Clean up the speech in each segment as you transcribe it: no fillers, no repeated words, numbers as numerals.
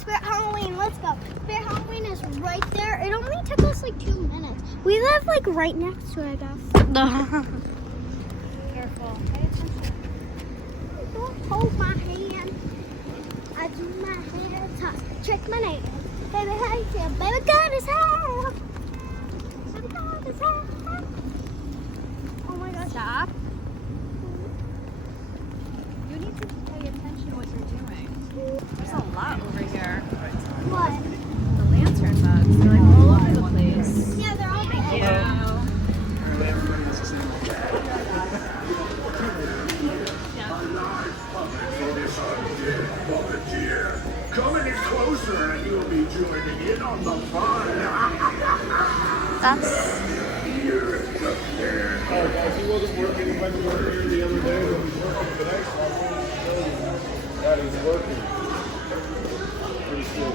Spirit Halloween. Let's go. Spirit Halloween is right there. It only took us like 2 minutes. We live like right next to it, I guess. Careful. Pay attention. Don't hold my hand. I do my hair top. Check my nails. Baby, how you feel? Baby, God is hell. Baby, God is hell. Oh my gosh. Stop. You need to pay attention to what you're doing. There's a lot over here. What? The lantern bugs. They're like all over the place. Yeah, they're all Thank you. Come any closer and you'll be joining in on the fun. That's Oh, guys, he wasn't working when we were here the other day, but he's working today, so I'm going to show you that he's working. Pretty cool.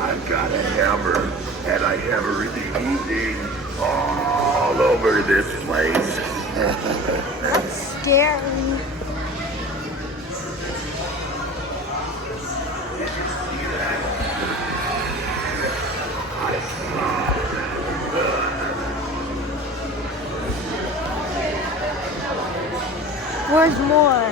I've got a hammer, and I hammer in the evening all over this place. That's scary. Where's more?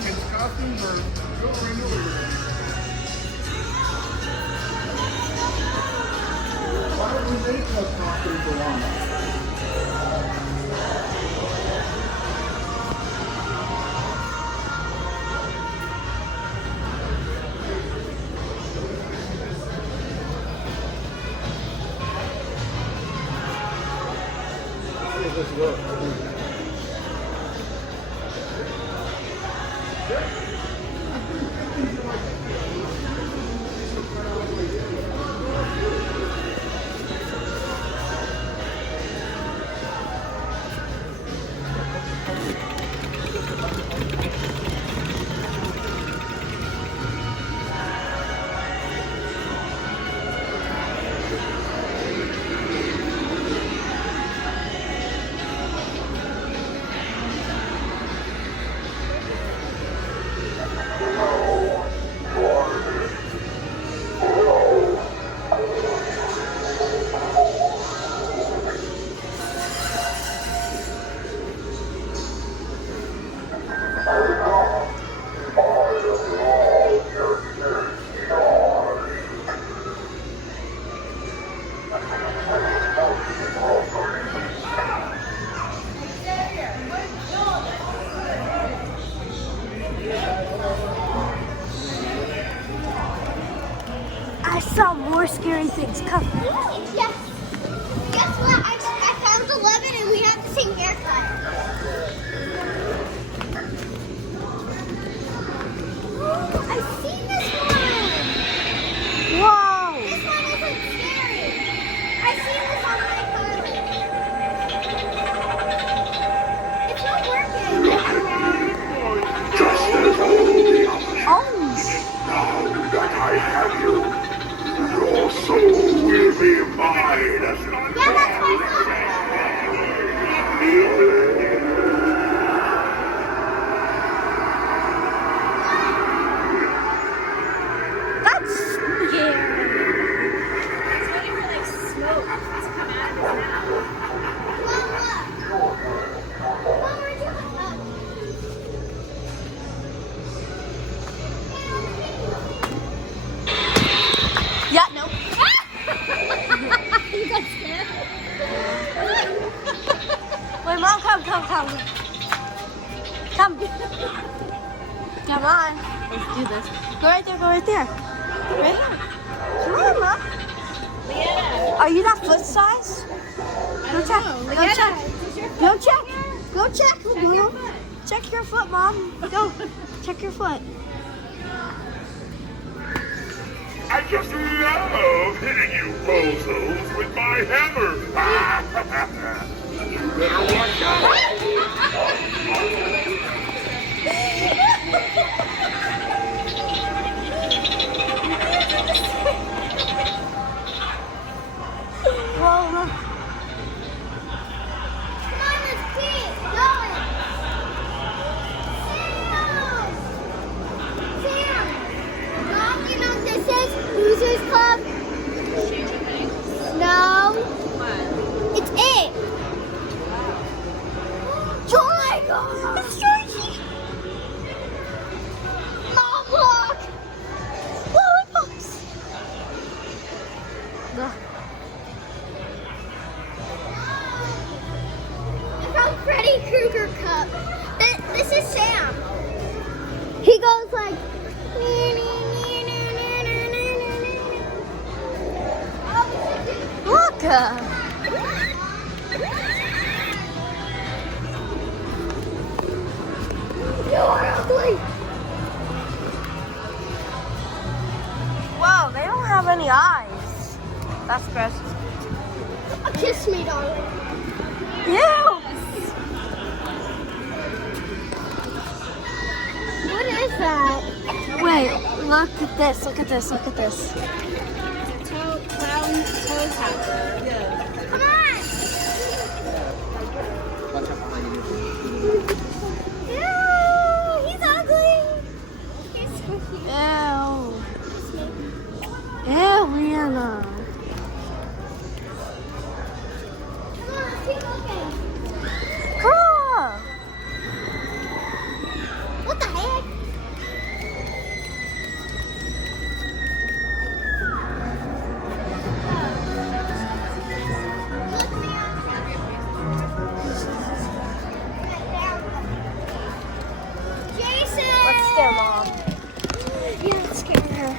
Kids' costumes or go renewal. Why don't we make a costume for one? How does this work? I saw more scary things coming. Yes. Guess what? I found 11 and we have the same haircut. I've seen this one. Whoa. This one isn't scary. I've seen this on my phone. It's not working. Just as all the others. Oh. Now that I have you, your soul will be mine. Yeah, that's my phone. foot size? Go check. Go check. Go check. Go check. Go. Check your foot, Mom. Go. Check your foot. I just love hitting you bozos with my hammer. You better watch out. Whoa, look. Come on, let's keep going. Sam! Mom, you know what this is? Losers Club? No. It's it. Oh my God! It's Georgie! Mom, look! Lollipops! Look. From Freddy Krueger Cup. This is Sam. He goes like. Look. You're ugly. Whoa, they don't have any eyes. That's gross. Kiss me, darling. Ew. What is that? Wait, look at this. Look at this. Look at this. Clown toe tapper. Come on. Ew, he's ugly. He's so cute. Ew. Ew, Rihanna. Come on, let's keep looking. Come on. What the heck? Look, man. Jason! Let's scare Mom. Yeah, let's scare her.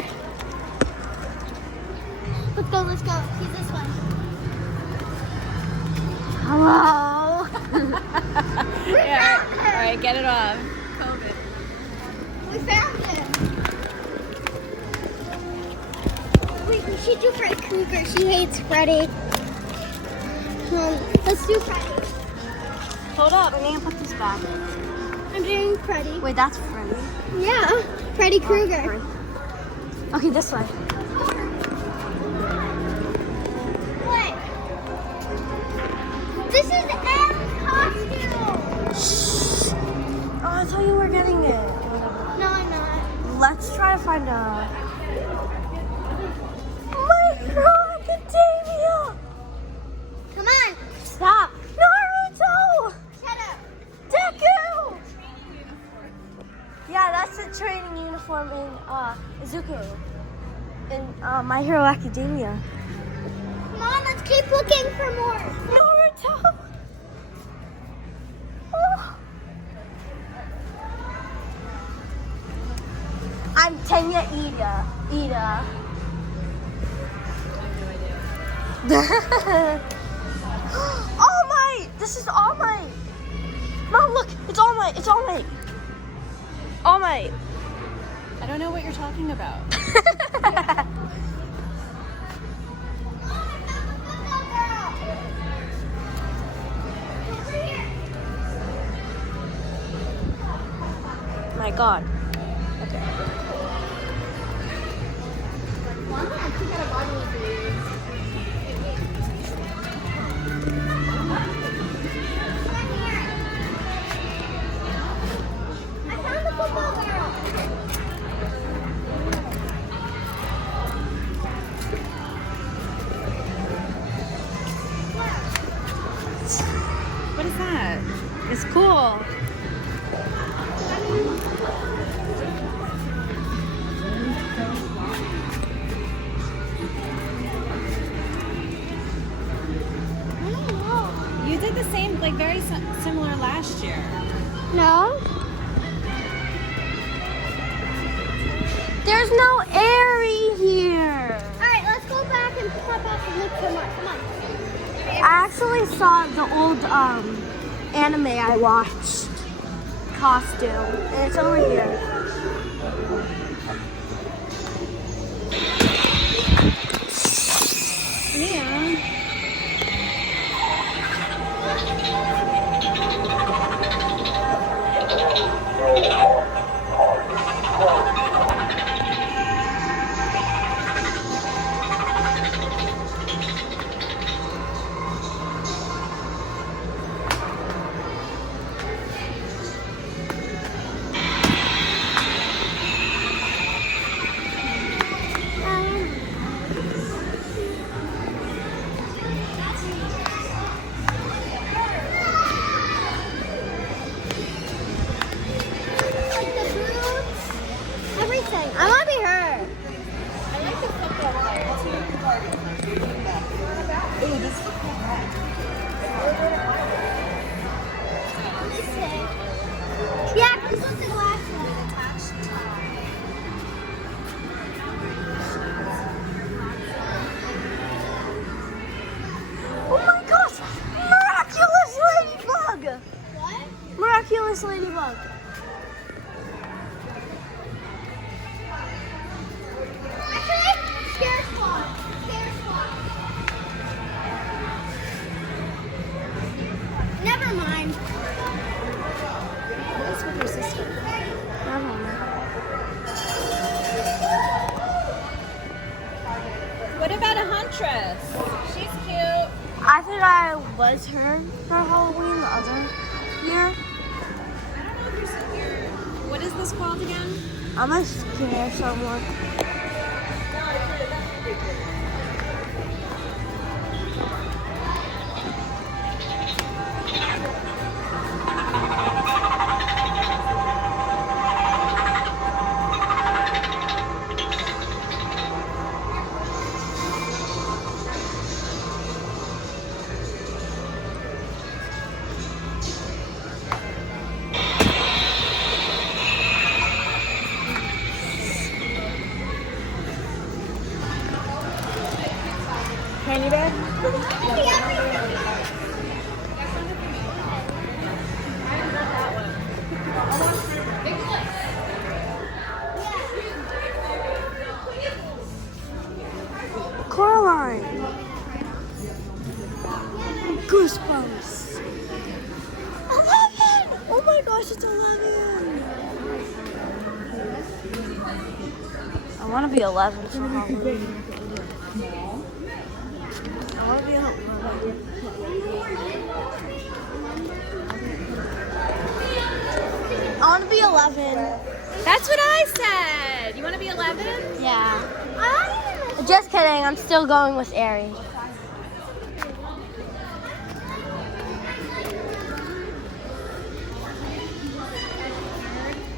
Let's go, let's go. He's this one. Hello. Yeah. All right, get it off. COVID. We found it. Wait, we should do Freddy Krueger. She hates Freddy. Let's do Freddy. Hold up. I need to put this back. I'm doing Freddy. Wait, that's Freddy. Yeah, Freddy Krueger. Okay, this way. What? This is M's costume. Oh, I thought you were getting it. No, I'm not. Let's try to find a My Hero Academia. Come on. Stop. Naruto. Shut up. Deku. Yeah, that's the training uniform in Izuku. In My Hero Academia. Come on, let's keep looking for more. Naruto. Oh. I'm Tenya Ida. All Might! This is All Might! Mom, look! It's All Might! It's All Might! All Might! I don't know what you're talking about. My God. Okay. I found the football girl. What is that? It's cool. I don't know. You did the same, like very similar last year. No? There's no Airy here. Alright, let's go back and pop out and look for more. Come on. finally saw the old anime I watched costume, and it's over here. Yeah. Like the boots, everything. I want to be her. I like the football player too. Ooh, this football hat. Let me see. Yeah, this was the last one. Oh my gosh! Miraculous ladybug! What? Miraculous ladybug. Actually, scare squad. Scare squad. Never mind. What's with your sister? I don't know. What about a huntress? She's cute. I think I was her for Halloween the other year. I don't know if you're so weird. What is this called again? I'm gonna scare someone. Can you, babe? Coraline. Goosebumps. 11! Oh my gosh, it's 11. I want to be 11 for Halloween. I want to be 11. I want to be 11. That's what I said. You want to be 11? Yeah. Just kidding. I'm still going with Aries.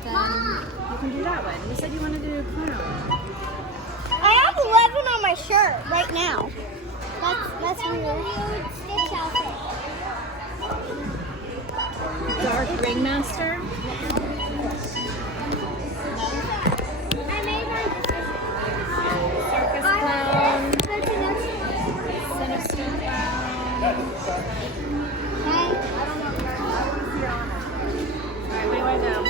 Then you can do that one. You said you wanted to do a clown. I have 11 on my shirt right now. That's weird. Stitch outfit. Dark Ringmaster. I made my decision. Circus clown. Sinister clown. Alright, what do I know?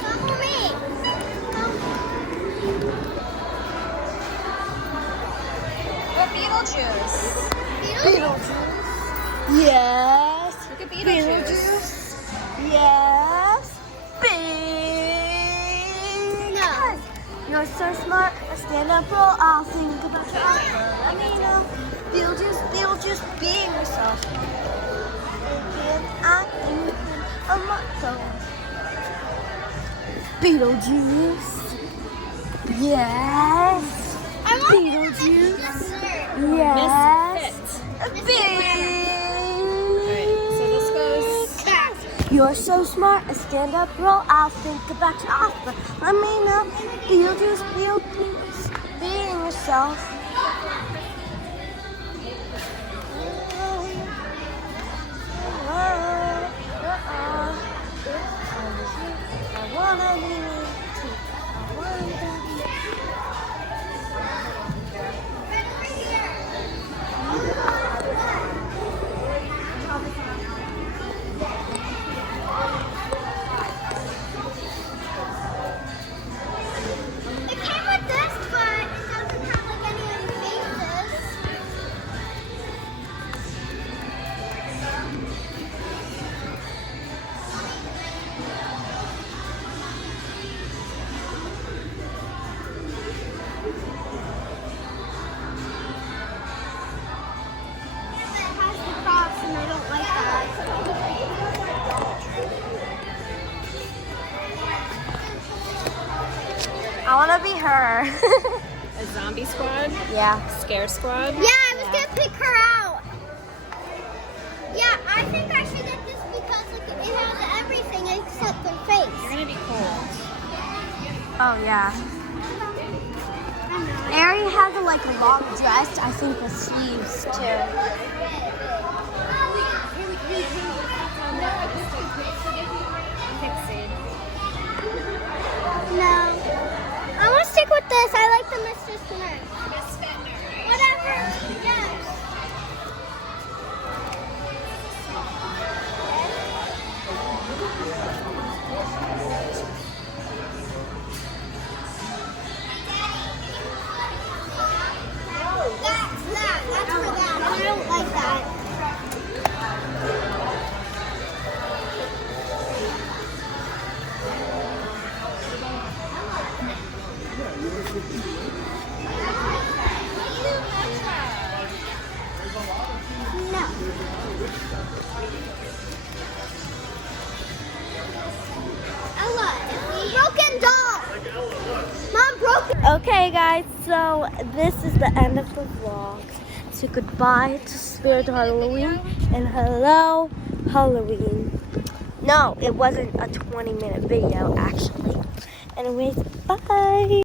Follow me. Or Beetlejuice. Beetlejuice. Yes. Look at Beetlejuice. Yes. Big. No. You're so smart. I stand up, roll. I'll think about your offer. Let me know. Beetlejuice, Beetlejuice, being yourself. I'm not so. Beetlejuice. Yes. I want Beetlejuice. Misfit. Yes. Big. Alright, so this goes. You're so smart. I stand up, roll. I'll think about your offer. Let me know. Beetlejuice, Beetlejuice, being yourself. I wanna be me too. I wanna be. be her. A zombie squad? Yeah. Scare squad? Yeah, I was gonna pick her out. Yeah, I think I should get this because like, it has everything except the face. You're gonna be cold. Oh yeah. Ari has a long dress, I think with sleeves too. No. I want to stick with this. I like the Mr. Smurf. Whatever. Yes. That's for that. I don't like that. No. Ella, broken doll. Mom broke. Okay guys, so this is the end of the vlog. So goodbye to Spirit Halloween and hello Halloween. No, it wasn't a 20-minute video actually. Anyways, bye.